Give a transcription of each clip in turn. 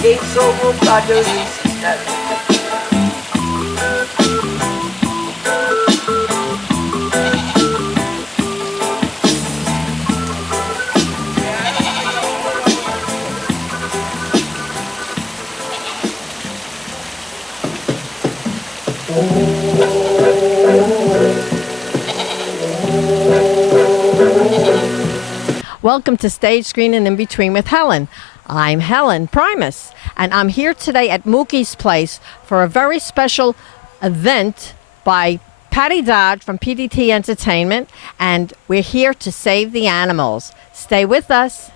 que somos padristas. Welcome to Stage Screen and In Between with Helen. I'm Helen Proimos, and I'm here today at Mookie's place for a very special event by Patty Dodge from PDT Entertainment, and we're here to save the animals. Stay with us.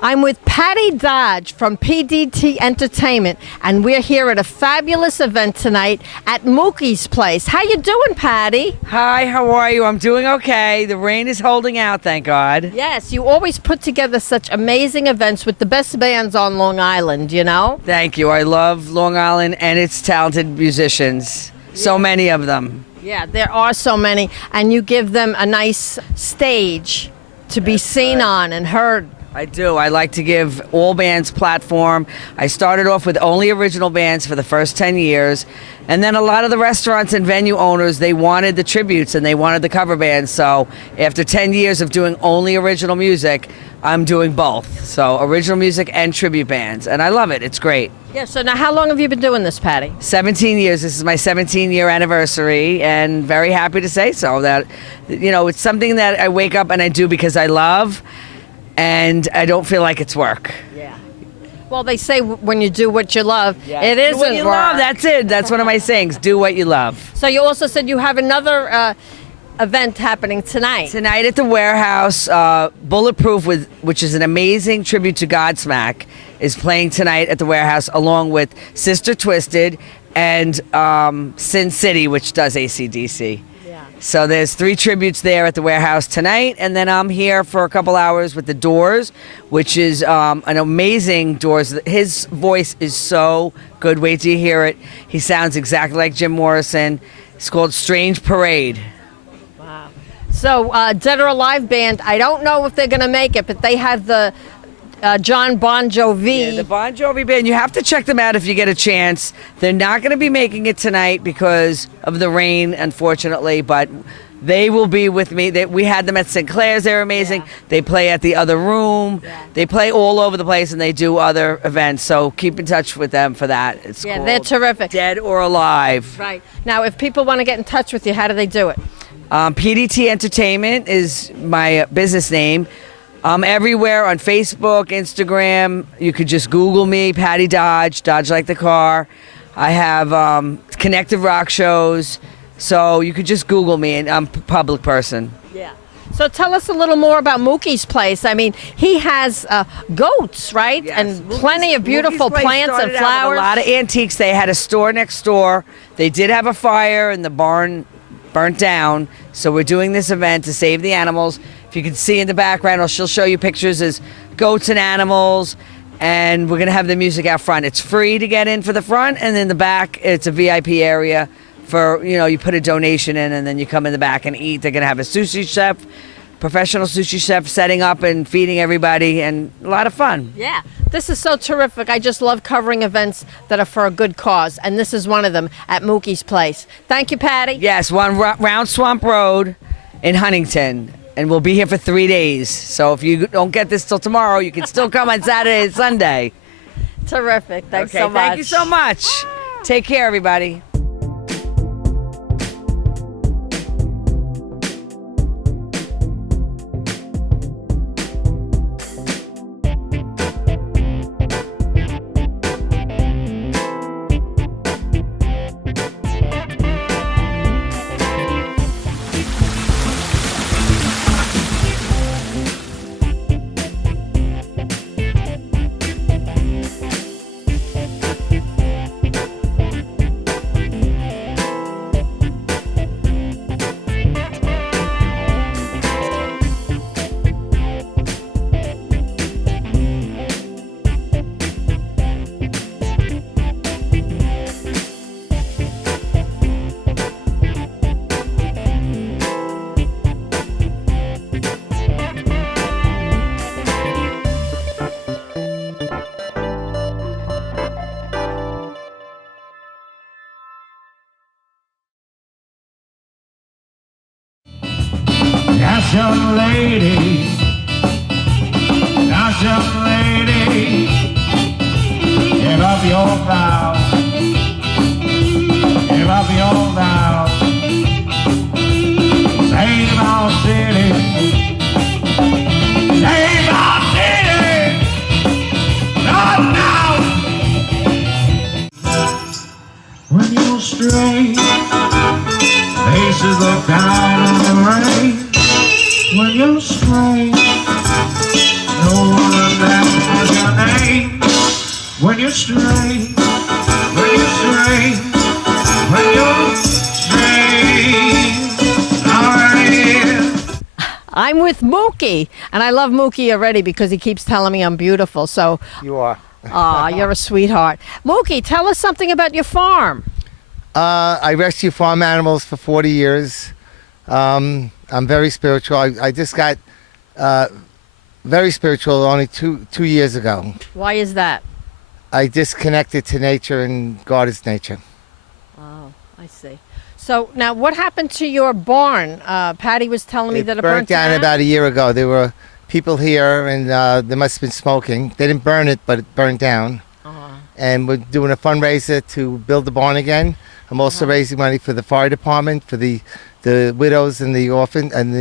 I'm with Patty Dodge from PDT Entertainment, and we're here at a fabulous event tonight at Mookie's place. How you doing, Patty? Hi, how are you? I'm doing okay. The rain is holding out, thank God. Yes, you always put together such amazing events with the best bands on Long Island, you know? Thank you. I love Long Island and its talented musicians. So many of them. Yeah, there are so many, and you give them a nice stage to be seen on and heard. I do. I like to give all bands platform. I started off with only original bands for the first 10 years. And then a lot of the restaurants and venue owners, they wanted the tributes and they wanted the cover bands. So after 10 years of doing only original music, I'm doing both. So original music and tribute bands. And I love it. It's great. Yeah, so now how long have you been doing this, Patty? 17 years. This is my 17-year anniversary, and very happy to say so. That, you know, it's something that I wake up and I do because I love, and I don't feel like it's work. Yeah. Well, they say when you do what you love, it isn't Do what you work. love. That's it. That's one of my sayings. Do what you love. So you also said you have another event happening tonight. Tonight at the Warehouse, Bulletproof, which is an amazing tribute to Godsmack, is playing tonight at the Warehouse along with Sister Twisted and Sin City, which does AC/DC. So there's 3 tributes there at the Warehouse tonight, and then I'm here for a couple hours with the Doors, which is an amazing Doors. His voice is so good. Wait till you hear it. He sounds exactly like Jim Morrison. It's called Strange Parade. Wow. So Dead or Alive band, I don't know if they're going to make it, but they have the John Bon Jovi. Yeah, the Bon Jovi band. You have to check them out if you get a chance. They're not going to be making it tonight because of the rain, unfortunately, but they will be with me. We had them at St. Clair's. They're amazing. Yeah. They play at the Other Room. Yeah. They play all over the place, and they do other events. So keep in touch with them for that. It's called they're terrific. Dead or Alive. Right. Now, if people want to get in touch with you, how do they do it? PDT Entertainment is my business name. I'm everywhere on Facebook, Instagram. You could just Google me, Patty Dodge, Dodge like the car. I have connected rock shows, so you could just Google me, and I'm a public person. Yeah. So tell us a little more about Mookie's place. I mean, he has goats, right? Yes. And plenty of beautiful Mookie's place plants and started out with flowers. A lot of antiques. They had a store next door. They did have a fire, and the barn burnt down. So we're doing this event to save the animals. If you can see in the background, she'll show you pictures as goats and animals, and we're going to have the music out front. It's free to get in for the front, and in the back, it's a VIP area for, you put a donation in, and then you come in the back and eat. They're going to have a sushi chef, professional sushi chef setting up and feeding everybody, and a lot of fun. Yeah, this is so terrific. I just love covering events that are for a good cause, and this is one of them at Mookie's place. Thank you, Patty. Yes, Round Swamp Road in Huntington. And we'll be here for 3 days. So if you don't get this till tomorrow, you can still come on Saturday and Sunday. Terrific. Thanks so much. Thank you so much. Take care, everybody. lady, gosh, young lady, give up your vow, give up your vow. Save our city, save our city, not now. When you're straight, faces look down on the rain. When you're straight, no one remembers your name. When you're straight, when you're straight, when you're straight, I'm with Mookie, and I love Mookie already because he keeps telling me I'm beautiful. So, You are. aw, you're a sweetheart. Mookie, tell us something about your farm. I rescue farm animals for 40 years. I'm very spiritual. I just got very spiritual only two years ago. Why is that? I disconnected to nature, and God is nature. Oh, I see. So now, what happened to your barn? Patty was telling me that it burnt down about a year ago. There were people here, and there must have been smoking. They didn't burn it, but it burned down. And we're doing a fundraiser to build the barn again. I'm also raising money for the fire department, for the widows and the orphan and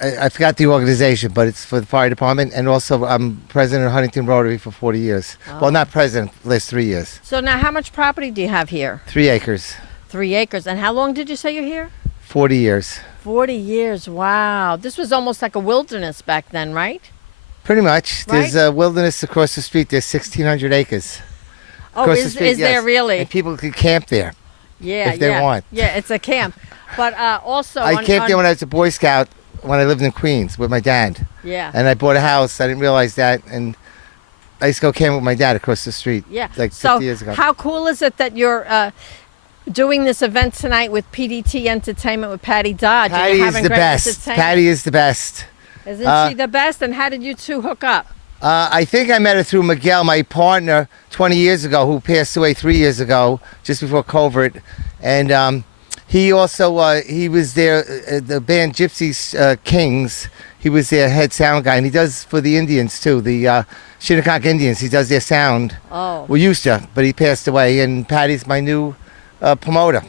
I forgot the organization, but it's for the fire department. And also I'm president of Huntington Rotary for 40 years. Well, not president, last 3 years. So now, how much property do you have here? 3 acres. 3 acres. And how long did you say you're here? 40 years. 40 years. Wow. This was almost like a wilderness back then, right? Pretty much. Right? There's a wilderness across the street. There's 1,600 acres. Oh, Across the is street, there yes. really? And people can camp there. Yeah, if they yeah. want. Yeah, it's a camp. But also, I camped there when I was a Boy Scout when I lived in Queens with my dad. Yeah. And I bought a house. I didn't realize that. And I used to go camp with my dad across the street. Yeah. Like 50 so years ago. How cool is it that you're doing this event tonight with PDT Entertainment with Patty Dodge? and Patty you're is having the great best. entertainment? Patty is the best. Isn't she the best? And how did you two hook up? I think I met her through Miguel, my partner, 20 years ago, who passed away 3 years ago, just before COVID. And he also, he was there, the band Gypsy Kings. He was their head sound guy, and he does for the Indians, too, the Shinnecock Indians. He does their sound. Oh. We used to, but he passed away, and Patty's my new promoter.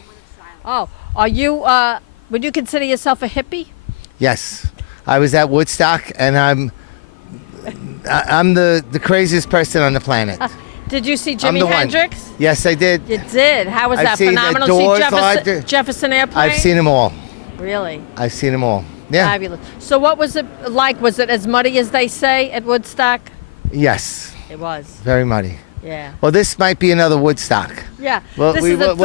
Oh, are you, would you consider yourself a hippie? Yes. I was at Woodstock, and I'm the craziest person on the planet. Did you see I'm Jimi the one. Hendrix? Yes, I did. You did. How was I've that? seen the Phenomenal. Doors See live. Jefferson Airplane? I've seen them all. Really? I've seen them all. Yeah. Fabulous. So what was it like? Was it as muddy as they say at Woodstock? Yes. It was. Very muddy. Yeah. Well, this might be another Woodstock. Yeah. Well, this is a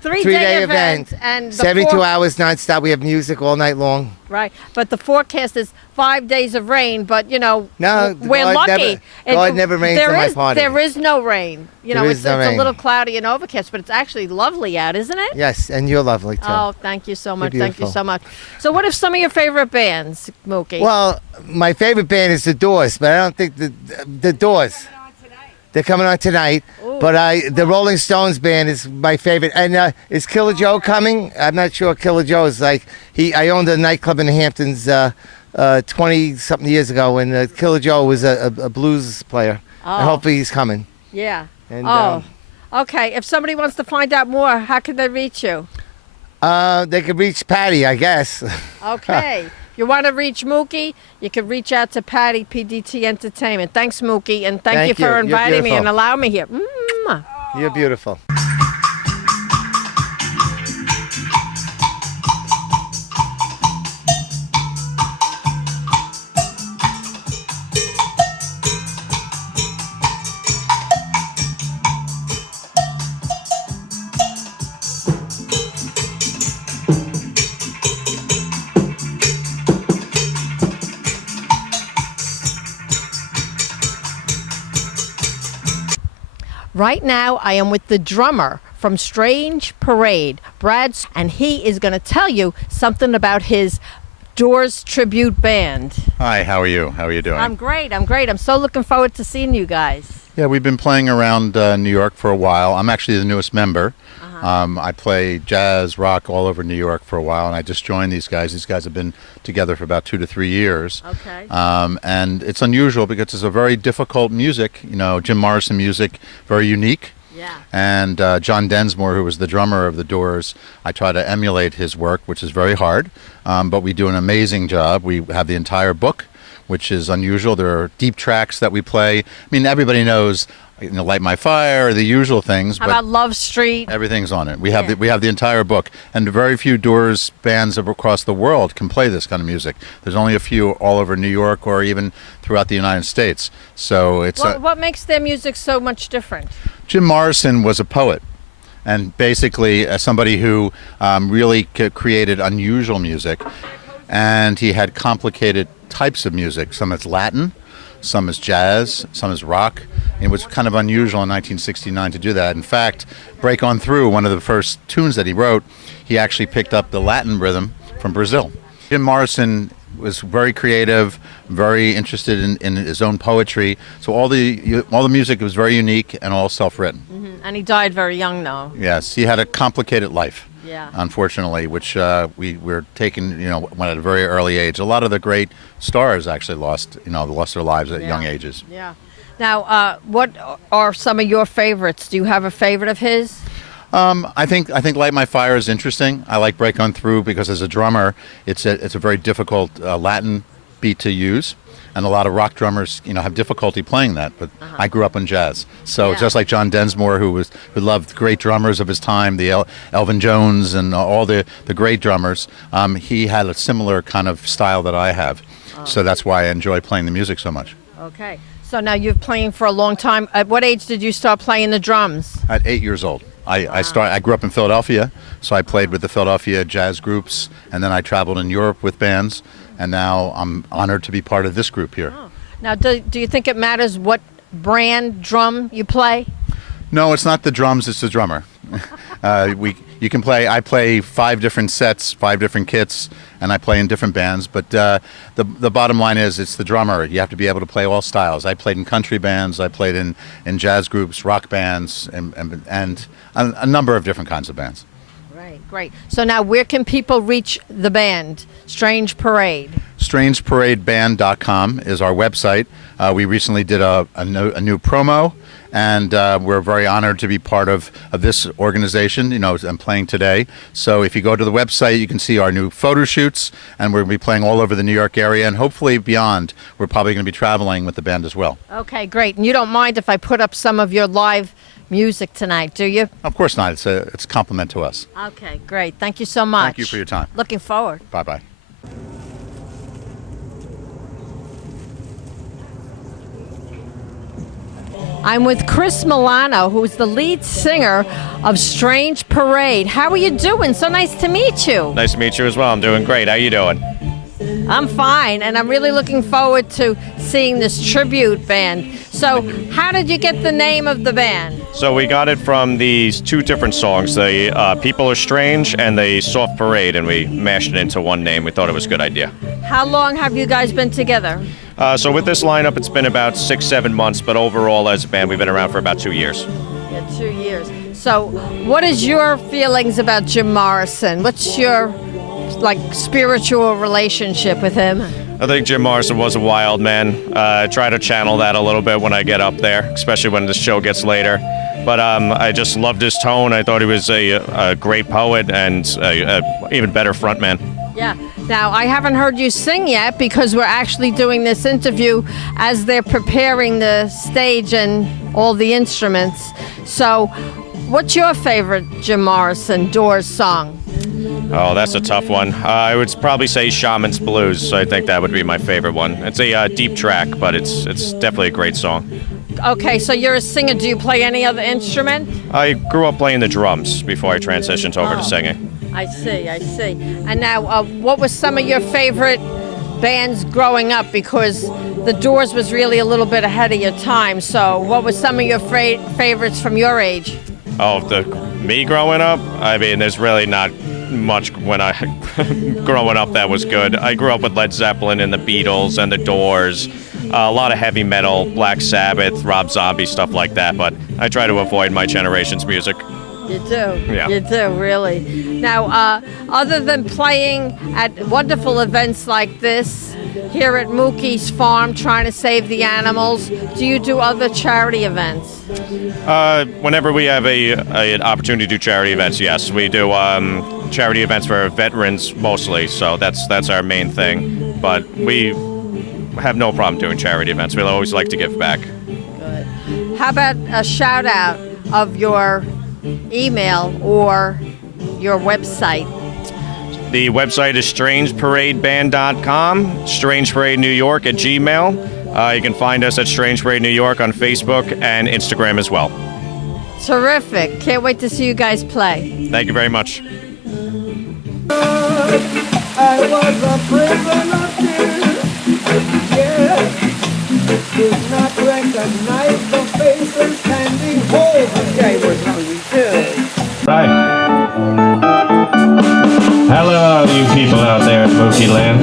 three-day event. And the 72 hours nonstop. We have music all night long. Right. But the forecast is 5 days of rain, but, you know, No, we're God lucky. God never rains on my party. There is no rain. You know, There it's is no a rain. little cloudy and overcast, but it's actually lovely out, isn't it? Yes, and you're lovely, too. Oh, thank you so much. Thank you beautiful. so much. So what are some of your favorite bands, Mookie? Well, my favorite band is The Doors, but I don't think the Doors. They're coming on tonight. Ooh. But the Rolling Stones band is my favorite. And is Killer Joe coming? I'm not sure. Killer Joe is like I owned a nightclub in the Hamptons 20-something years ago, and Killer Joe was a blues player. Oh. And hopefully he's coming. Yeah. And, Okay. If somebody wants to find out more, how can they reach you? They could reach Patty, I guess. Okay. You want to reach Mookie? You can reach out to Patty, PDT Entertainment. Thanks, Mookie, and thank you for You're inviting me and beautiful. allowing me here. Mwah. You're beautiful. Right now, I am with the drummer from Strange Parade, Brad, and he is going to tell you something about his Doors tribute band. Hi, how are you? How are you doing? I'm great. I'm so looking forward to seeing you guys. Yeah, we've been playing around New York for a while. I'm actually the newest member. I play jazz, rock all over New York for a while, and I just joined these guys. These guys have been together for about 2 to 3 years. Okay. And it's unusual because it's a very difficult music, Jim Morrison music, very unique. Yeah. And John Densmore, who was the drummer of the Doors, I try to emulate his work, which is very hard, but we do an amazing job. We have the entire book, which is unusual. There are deep tracks that we play. I mean, everybody knows, Light My Fire, the usual things. How but about Love Street? everything's on it. We have the entire book, and very few Doors bands across the world can play this kind of music. There's only a few all over New York or even throughout the United States. So it's What makes their music so much different? Jim Morrison was a poet, and basically somebody who really created unusual music, and he had complicated types of music. Some is Latin, some is jazz, some is rock. It was kind of unusual in 1969 to do that. In fact, Break On Through, one of the first tunes that he wrote, he actually picked up the Latin rhythm from Brazil. Jim Morrison was very creative, very interested in his own poetry. So all the music was very unique and all self-written. And he died very young, though. Yes, he had a complicated life. Yeah. Unfortunately, which we were taken, when at a very early age. A lot of the great stars actually lost their lives at young ages. Yeah. Now, what are some of your favorites? Do you have a favorite of his? I think Light My Fire is interesting. I like Break On Through because as a drummer, it's a very difficult Latin beat to use. And a lot of rock drummers, have difficulty playing that. But I grew up on jazz, so just like John Densmore, who loved great drummers of his time, the Elvin Jones and all the great drummers, he had a similar kind of style that I have. So that's why I enjoy playing the music so much. Okay. So now you've playing for a long time. At what age did you start playing the drums? At 8 years old. I grew up in Philadelphia, so I played with the Philadelphia jazz groups, and then I traveled in Europe with bands, and now I'm honored to be part of this group here. Oh. Now, do you think it matters what brand drum you play? No, it's not the drums, it's the drummer. You can play. I play 5 different sets, 5 different kits, and I play in different bands. But the bottom line is, it's the drummer. You have to be able to play all styles. I played in country bands. I played in jazz groups, rock bands, and a number of different kinds of bands. Right, great. So now, where can people reach the band, Strange Parade? StrangeParadeBand.com is our website. We recently did a new promo. And we're very honored to be part of this organization, and playing today. So if you go to the website, you can see our new photo shoots, and we're going to be playing all over the New York area, and hopefully beyond. We're probably going to be traveling with the band as well. Okay, great. And you don't mind if I put up some of your live music tonight, do you? Of course not. It's a compliment to us. Okay, great. Thank you so much. Thank you for your time. Looking forward. Bye-bye. I'm with Chris Milano, who's the lead singer of Strange Parade. How are you doing? So nice to meet you. Nice to meet you as well. I'm doing great. How you doing? I'm fine, and I'm really looking forward to seeing this tribute band. So, how did you get the name of the band? So we got it from these 2 different songs, the People Are Strange and the Soft Parade, and we mashed it into one name. We thought it was a good idea. How long have you guys been together? So with this lineup, it's been about 6-7 months, but overall as a band, we've been around for about 2 years. Yeah, 2 years. So, what is your feelings about Jim Morrison? What's your spiritual relationship with him? I think Jim Morrison was a wild man. I try to channel that a little bit when I get up there, especially when the show gets later. But I just loved his tone. I thought he was a great poet and a even better frontman. Yeah. Now, I haven't heard you sing yet because we're actually doing this interview as they're preparing the stage and all the instruments. So, what's your favorite Jim Morrison Doors song? Oh, that's a tough one. I would probably say Shaman's Blues. So I think that would be my favorite one. It's a deep track, but it's definitely a great song. Okay, so you're a singer. Do you play any other instrument? I grew up playing the drums before I transitioned over to singing. I see. And now, what was some of your favorite bands growing up? Because the Doors was really a little bit ahead of your time. So what was some of your favorites from your age? Oh, me growing up? I mean, there's really not much when I growing up that was good. I grew up with Led Zeppelin and the Beatles and the Doors, a lot of heavy metal, Black Sabbath, Rob Zombie, stuff like that, but I try to avoid my generation's music. You do. Yeah. You do, really. Now, other than playing at wonderful events like this, here at Mookie's farm, trying to save the animals, do you do other charity events? Whenever we have an opportunity to do charity events, yes, we do charity events for veterans mostly. So that's our main thing. But we have no problem doing charity events. We always like to give back. Good. How about a shout out of your email or your website? The website is strangeparadeband.com, Strange Parade New York at Gmail. You can find us at Strange Parade New York on Facebook and Instagram as well. Terrific. Can't wait to see you guys play. Thank you very much. I was a prisoner yeah. Did not recognize the faces standing over. Yeah, he was hungry too. Right. Hello, you people out there at Mookie Land.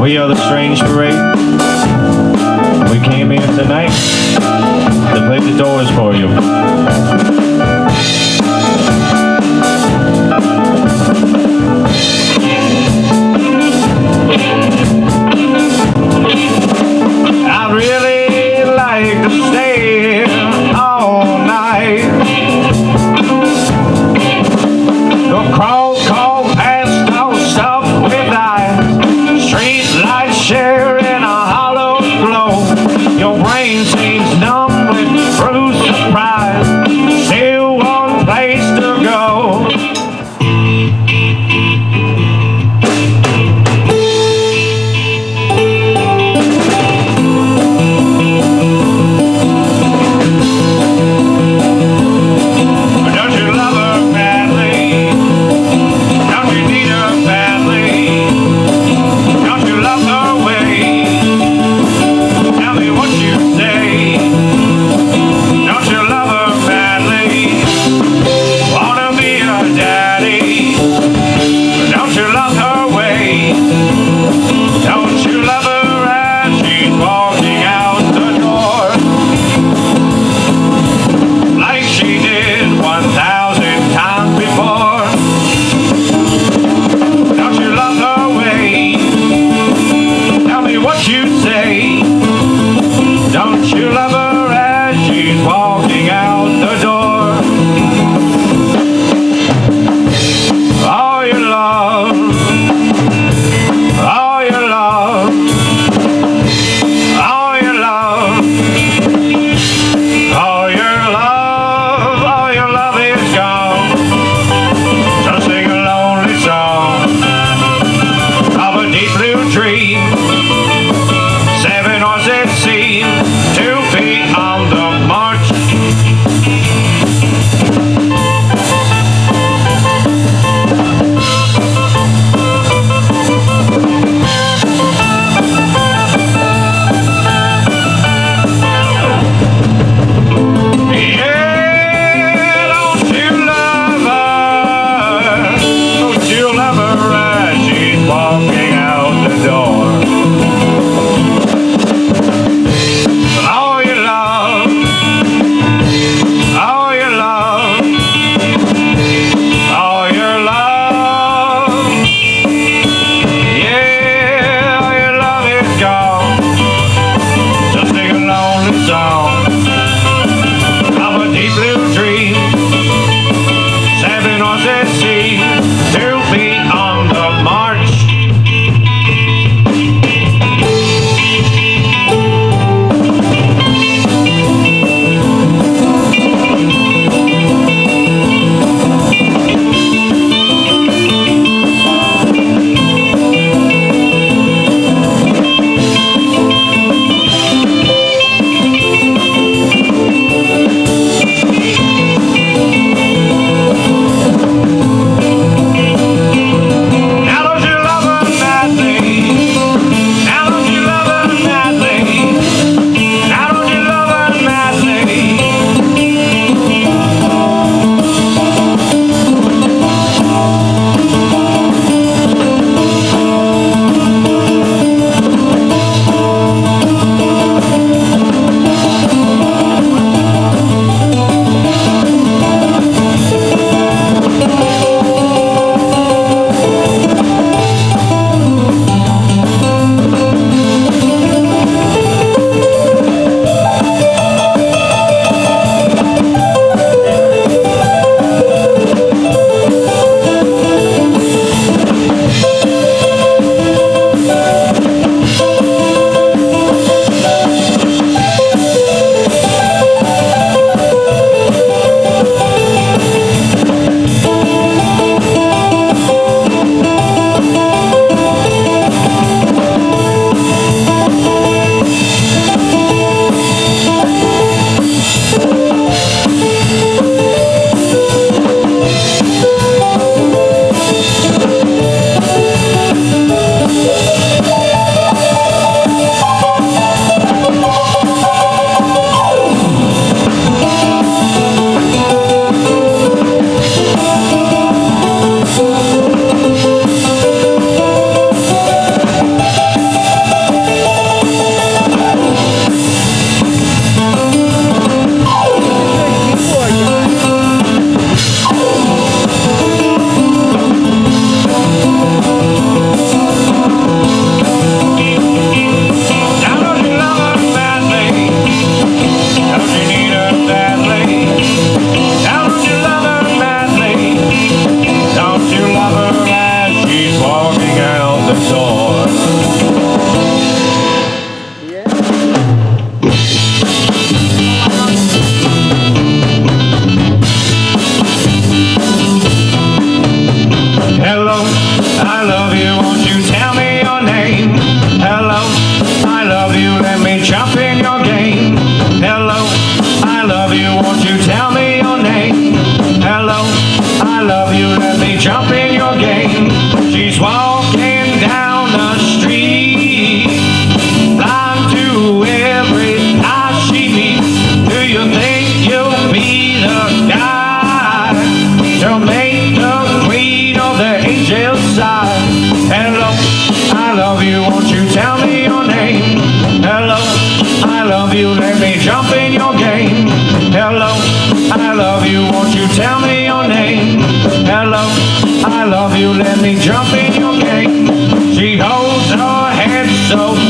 We are the Strange Parade. We came here tonight to play the Doors for you. I'd really like to stay all night. Go crawl past all stuff with eyes. Street lights sharing a hollow glow. Your brain seems numb with bruised surprise. Still one place to go. Don't you love her badly? Don't you need her badly? Don't you love her way? Tell me what you say. Don't you love her badly? Wanna be her daddy? Don't you love her way? Don't you love her as she's walking out the door? Like she did 1,000 times before. Don't you love her way? Tell me what you say. Don't you love her as she's walking out the door? All your love, all your love, all your love, all your love is gone. So sing a lonely song of a deep blue dream. 7 horses seem to be on the march. Yeah, don't you love her? Don't you love her as she's walking out the door? All your love, all your love, all your love. Yeah, all your love is gone. Just sing a lonely song of a deep blue dream. 7 horses seem to be on the march. you, let me jump in your game. Hello, I love you, won't you tell me your name? Hello, I love you, let me jump in your game. She holds her head so